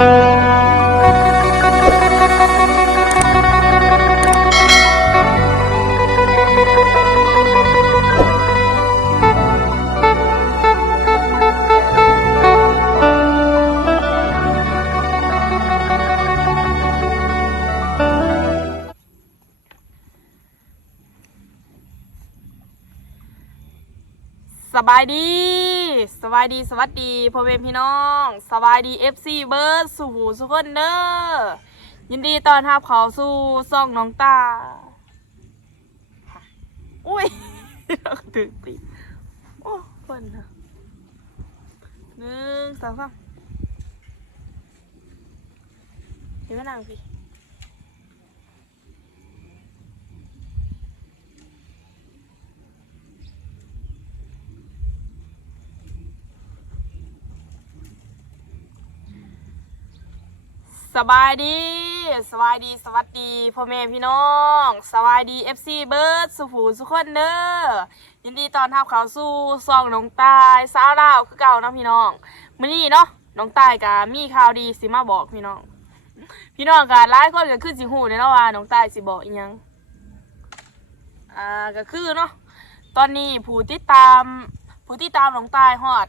ส บายดี สบายดีสวัสดีพ่อแม่พี่น้อง สบายดีเอฟซีเบิร์ดสู่หูสุกคนเด้อยินดีตอนรับเขาสู่ซ่องน้องตาอุ้ยถึงตีโอ้คนนะหนึ่งสองสามเห็นไหมนางพี่ สบายดี สบายดี สวัสดีพ่อแม่พี่น้อง สบายดีเอฟซีเบิร์ดสุผูสุขคนเด้อยินดีตอนทับเขาสู่ซองน้องตายสาวดาวคือเก่านะพี่น้องมื้อนี้เนาะน้องตายกะมีข่าวดีสิมาบอกพี่น้อง พี่น้องกะหลายคนก็คือสิฮู้เลยเนาะว่าน้องตายสิบอกอีหยังอ่าก็คือเนาะตอนนี้ผู้ติดตามผู้ติดตามน้องตายฮอด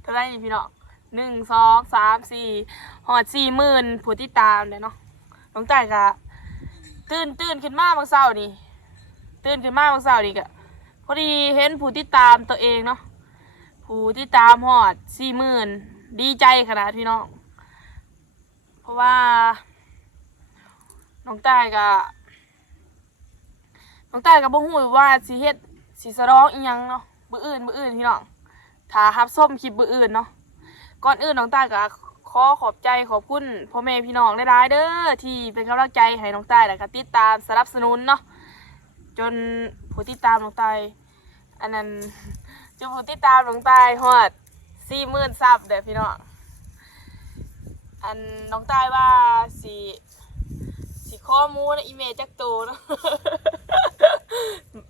เท่าไหร่นี่พี่น้อง หนึ่งสองสามสี่หอดสี่หมื่นผู้ติดตามเนี่ยเนาะน้องตายกะตื่นตื่นขึ้นมาเมื่อเช้านี่ตื่นขึ้นมาเมื่อเช้านี่กะพอดีเห็นผู้ติดตามตัวเองเนาะผู้ติดตามหอดสี่หมื่นดีใจขนาดพี่น้องเพราะว่า น้องตายกะน้องตายกับบ่ฮู้ว่าสิเฮ็ดสิสะร้องอีหยังเนาะบื้ออื่นบื้ออื่นพี่น้องถ้ารับส้มคลิปบื้ออื่นเนาะ ก่อนอื่นน้องตายก็ขอขอบใจขอบคุณพ่อแม่พี่น้องหลายๆเด้อที่เป็นกำลังใจให้น้องตายแล้วก็ติดตามสนับสนุนเนาะจนผู้ติดตามน้องตายอันนั้นจนผู้ติดตามน้องตายฮอด40,000ซับเด้อพี่น้องอันน้องตายว่าสิสิข้อมูลอีเมลจักโตเนาะ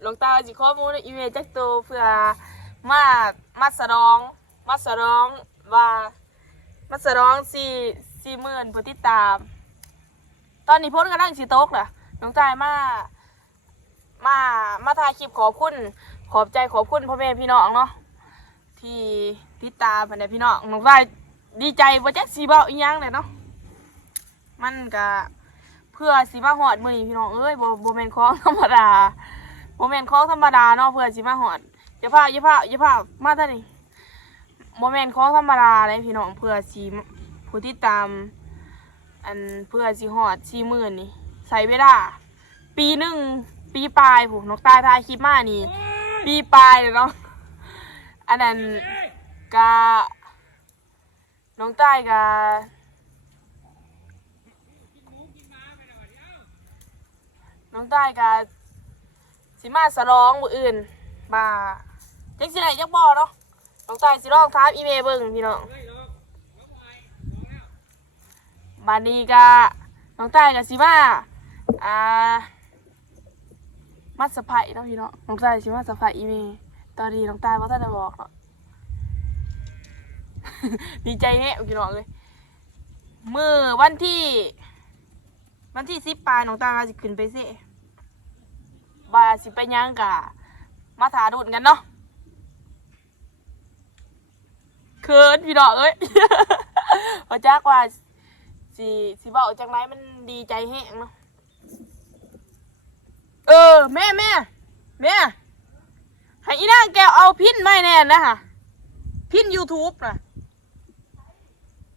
หลวงตาสิข้อมูลอีเมลจักโตวเพื่อมามาสะรองมาสะรอง ว่ามาสะรองสี่สี่หมื่นผู้ติดตาม ตอนนี้พ้นกำลังสิตกล่ะหลวงตามา มา มาถ่ายคลิปขอบคุณ ขอบใจขอบคุณพ่อแม่พี่น้องเนาะ ที่ติดตามเนี่ยพี่น้องหลวงตาดีใจว่าจักสีเบาอีหยังเลยเนาะ มันก็เพื่อสิมาหอดมือนี้พี่น้อง เอ้ยโบ่บ่แม่นของธรรมดาโมเมนต์ของธรรมดาเนาะเพื่อสิมาหอดอย่าพาอย่าพาอย่าพามาท่านี่ โมเมนต์ของธรรมดาเลยพี่น้องเพื่อสิผู้ที่ตาม อันเพื่อสิหอดสีหมื่นนี่ใส่เวลาปีหนึ่งปีปลายผู้นกตายทายคลิปมานี่ ปีปลายเลยเนาะอันนั้นกาน้องใต้กาน้องใต้กาสิมาสลองมืออื่นมาจังสิไหนจักบอเนาะ น้องตายสิลองถามอีเมลเบิ่งพี่น้องบานนี้ก็น้องตายกับสิมาอ่ามาสะพายเนาะพี่น้องน้องตายสิมาสะพายอีเมลตอนนี้น้องตายว่าท่านได้บอกเนาะดีใจแฮะพี่น้องเลยมือวันที่วันที่สิบปลายน้องตายสิขึ้นไปเสิบาสิไปหยังกะมาถาดุนกันเนาะ เคินพี่ดอกเอ้ยพอจักว่าสิสิบอกจังไรมันดีใจแห้งเนาะเออแม่แม่แม่ให้อีนางแกเอาพินไม่แน่นะฮะพิน YouTube นะ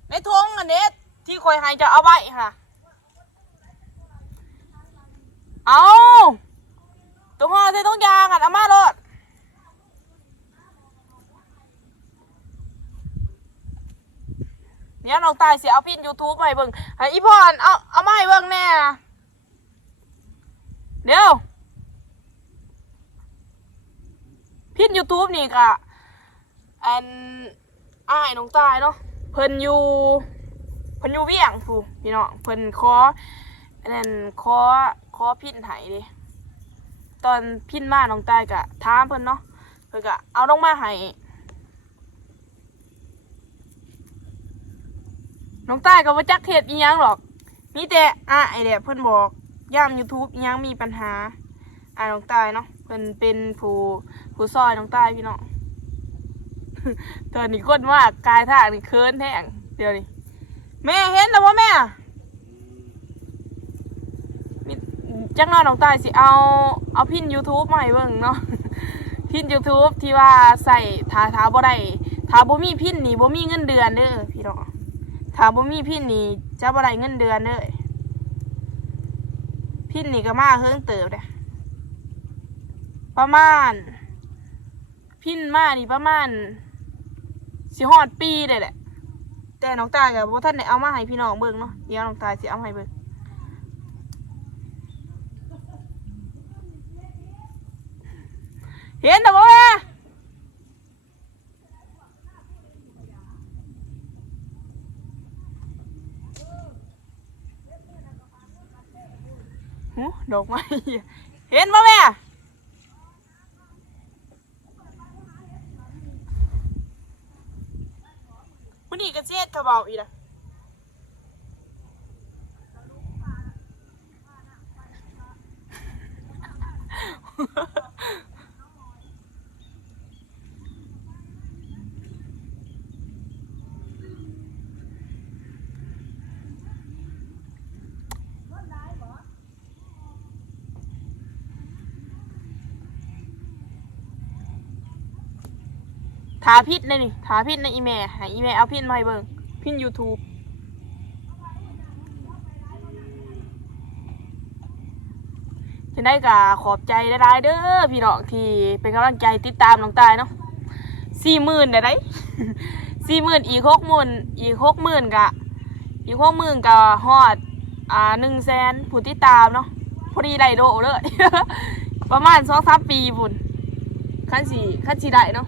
ในทงอันเนี้ที่คอยให้จะเอาไว้ค่ะ เอาตัวห่อใส่ต้องยางอะเอามาโลด เนี่ยน้องตายเสียเอาพินยูทูบมาให้เบิ่งให้อีพอนเอาเอามาให้เบิ่งแน่เดี๋ยวพินยูทูบนี่กะอันอ้ายน้องตายเนาะเพิ่นอยู่เพิ่นอยู่เวียงผู้พี่น้องเพิ่นขออันนั้นขอขอพินไห้ดิตอนพินมาน้องตายกะถามเพิ่นเนาะเพิ่นก็เอาลงมาให้ น้องใต้ก็บ่จักเฮ็ดอีหยังหรอก มีแต่อะไอเดียเพิ่นบอกย่าม YouTube อีหยังมีปัญหา อ่าน้องใต้เนาะเพิ่นเป็นผู้ผู้ซอยน้องใต้พี่น้องตอนนี้คนมากกายท่านี่เคินแท้งเดี๋ยวนี้แม่เห็นแล้วบ่าแม่มีจักหน้อยน้องใต้สิเอาเอาพิน YouTube มาให้เบิ่งเนาะพิน YouTube ที่ว่าใส่ถาถาบ่ได้ถาบ่มีพินนี่บ่มีเงินเดือนเด้อพี่น้อง ถ้าบ่มีพินนี่จะบ่ได้เงินเดือนเด้อพินนี่ก็มาเฮิงเติบเด้อประมาณ พินมานี่ประมาณสิฮอดปีได้แหละ แต่น้องตายกับบ่ท่านได้เอามาให้พี่น้องเบิ่งเนาะเดี๋ยวน้องตายสิเอามาให้เบิ่งเห็นแต่บ่แม่หู ดอกไม้เห็นบ่แม่วันนี้ก็เจ็ดกระเบาอีกนะ ถาพิษเลยนี่ถาพิษในอีเมลให้อีเมลเอาพินมาให้เบิ่งพิน YouTube จะได้กะขอบใจได้ๆเด้อพี่น้องที่เป็นกำลังใจติดตามน้องตายเนาะสี่หมื่นได้ไดสี่หมื่นอีกหกหมื่นอีกหกหมื่นกะ อีกหกหมื่นกะฮอดอ่าหนึ่งแสนผู้ติดตามเนาะพอดีได้โดเลยประมาณสองสามปีพุ่นขั้นสี่ขั้นสี่ได้เนาะ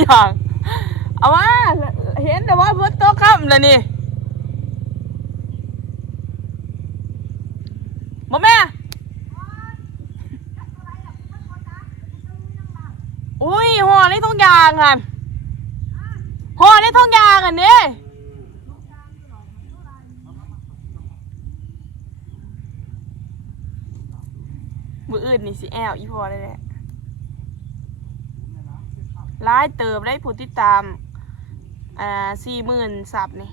อย่างเอาว่าเห็นแต่ว่าพิ่นโตค่ำแล้วนี่บ่แม่อุ้ยห่อนี่ท้องยางอะห่อนี่ท้องยางอะนี่มืออื่นนี่สิแอวอีพอเลยแหละ ร้ายเติบได้ผู้ติดตามอ่าสี่หมื่นสับนี่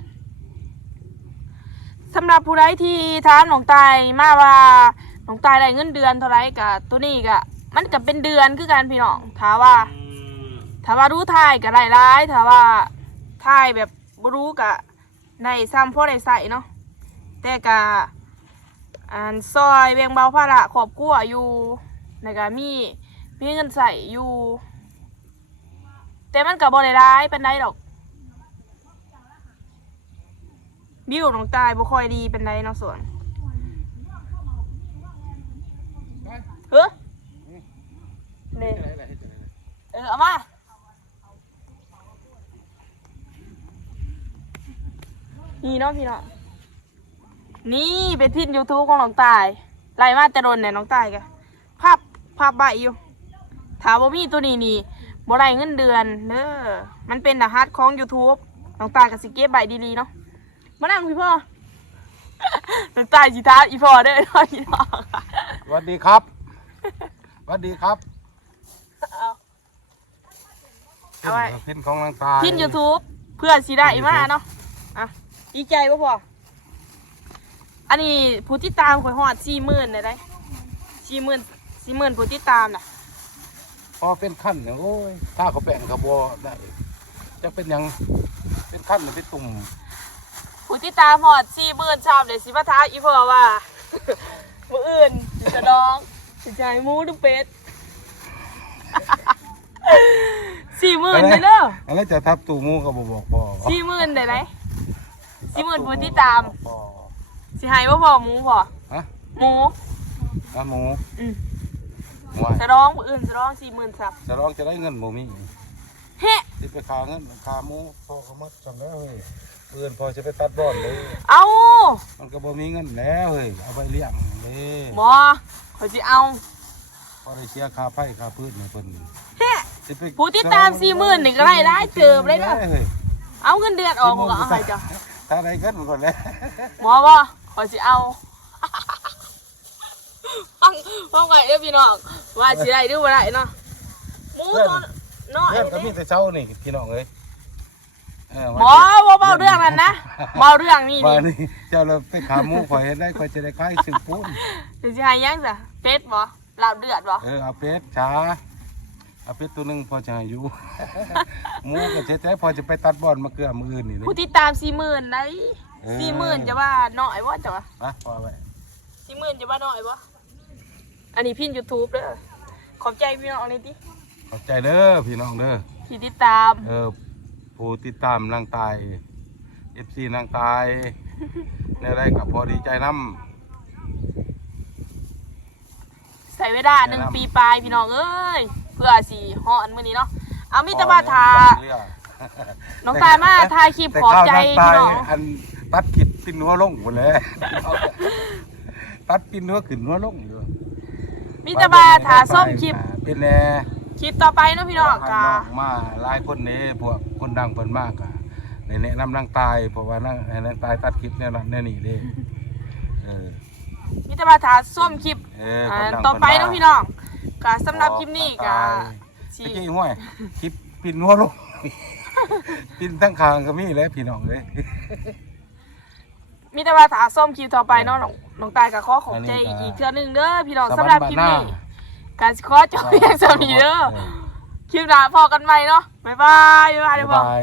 สำหรับผู้ใดที่ถามหนองตายมาว่าหนองตายได้เงินเดือนเท่าไรกะตัวนี้กะมันก็เป็นเดือนคือกันพี่น้องถามว่าถ้าว่ารู้ทายก็ได้ร้ายถ้าว่าทายแบบบ่รู้กะได้ซ้ำพอได้ใส่เนาะแต่กะอันซอยแบ่งเบาภาระครอบครัวอยู่ในกะมีมีเงินใส่อยู่ แต่มันกับบริร้ายเป็นไดดอก บิวน้องตายบ่ค่อยดีเป็นไดเนาะส่วนเฮ้อนี่เออเอามานี่เนาะพี่เนาะนี่เป็นพินยูทูบของน้องตายไล่มาแต่โดนเนี่ยน้องตายกะภาพภาพใบอยู่ถามว่ามีตัวนี้นี่ บ่ได้เงินเดือนเด้อมันเป็นรหัสของ YouTube น้องตายกับสิเก็บใบดีๆเนาะมานั่งพี่พ่อน้องตายสิท้าอีพ่อเด้อเนาะพี่น้องสวัสดีครับสวัสดีครับเอาไว้พินของนางตายพิน YouTube เพื่อสิได้มาเนาะอะดีใจบ่พ่ออันนี้ผู้ติดตามข่อยฮอด40,000ได้ได้40,000 40,000ผู้ติดตามน่ะ พอเป็นขั้นเนี่ยโอ้ยถ้าเขาแบ่งเขาบอได้จะเป็นหยังเป็นขั้นหรือเป็นตุ่มผู้ติดตามฮอด40,000ชาวเลยสิมาท้าอีพ่อว่า มื้ออื่นสิจะดองสิจะให้หมูหรือเป็ด สี่หมื่นเลยเด้อแล้วจะทับตู่หมูก็บบอกพอสี่หมื่นได้ไหม สี่หมื่นผู้ที่ตาม พอสิให้ว่าพอหมูพอฮะหมูน้ำหมูอืม ว่าจะร้องผู้อื่นจะร้องสี่หมื่นสับจะร้องจะได้เงินบ่มีเฮ้สิไปขาเงินขาหมูพอเขามัดจำแล้วเฮ้ยเพื่อนพอจะไปตัดบอนเลยเอามันก็บ่มีเงินแล้วเฮ้ยเอาไปเลี้ยงเลยบอขอยสิเอาพอได้เชียร์ค่าไผ่ค่าพืชเนี่ยเพิ่นเฮ้สิไปผู้ติดตาม40,000นี่ก็ได้หลายเติบเลยเด้อเฮ้ยเอาเงินเดือนออกก็เอาให้จ้ะถ้าได้เงินก่อนแล้วหมอบ่ขอยสิเอา ฟังฟังไว้เด้อพี่น้องว่าสิได้หรือบ่ได้เนาะหมูตัวน้อยเพื่อนก็มีแต่เช้านี่พี่น้องเอ้ยเออหมอบ่เบาเรื่องนั้นนะเบาเรื่องนี่มานี่นี่เจ้าเราไปขาหมูข่อยเฮ็ดได้ข่อยจะได้ขายสิบปูนเดี๋ยวสิให้ยังจ้ะเป็ดบ่ลาบเดือดบ่เออเอาเป็ดช้าเอาเป็ดตัวหนึงพอจะให้อยู่ หมูก็เจ๊ๆพอจะไปตัดบอนมาเกลือมืออื่นนี่เลย ผู้ติดตาม40,000ได้เออ 40,000จะว่าน้อยบ่จ้ะวะ นะพอไป40,000จะว่าน้อยบ่ อันนี้พิน YouTube เด้อขอบใจพี่น้องนี่ติขอบใจเด้อพี่น้องเด้อที่ติดตาม เออผู้ติดตามนางตายเอฟซีนางตายในไรกับพอดีใจน้ใส่เวลาหนึ่งปีปลายพี่น้องเอ้ยเพื่อสิฮอดมื้อนี้เนาะเอาำมีแต่ว่าทาเรื่องน้องตายมาถ่ายคลิปแต่ขอบใจข้าวพี่นางน้ตาอยงอันตัดขิดปินหัวลงหมดเลยตัดปินหัวขึ้นหัวลงอยู่ มีแต่ว่าถ่าส้มคลิปเป็นแน่คลิปต่อไปเนาะพี่น้องให้กาน้องมาหลายคนนี้พวกคนดังเพิ่นมากอะในแนะนำนางตายเพราะว่านางให้นางตายตัดคลิปแนวนั้นแนวนี้เด้เออมีแต่ว่าถ่าส้มคลิปเอออ่าคนดังต่อไปพิ่เนาะมพี่น้องกาสำหรับคลิปนี้กาสิตะกี้ห้วยคลิปปินหัวลงปินทั้งคางก็มีแล้วพี่น้องเลย มีแต่ว่าถ่าส้มคลิปต่อไปเนาะน้องน้องตายก็ขอขอบใจอันนี้ก็อีกเทื่อหนึงเด้อพี่น้องสวรรค์สำหรับคลิปนี้บ้านหน้กาสิขอจบเพียงเท่านี้เด้อคลิปหน้าพอกันใหม่เนาะบ๊ายบายบ๊ายบายบ๊าเด้ยอพ่อบาย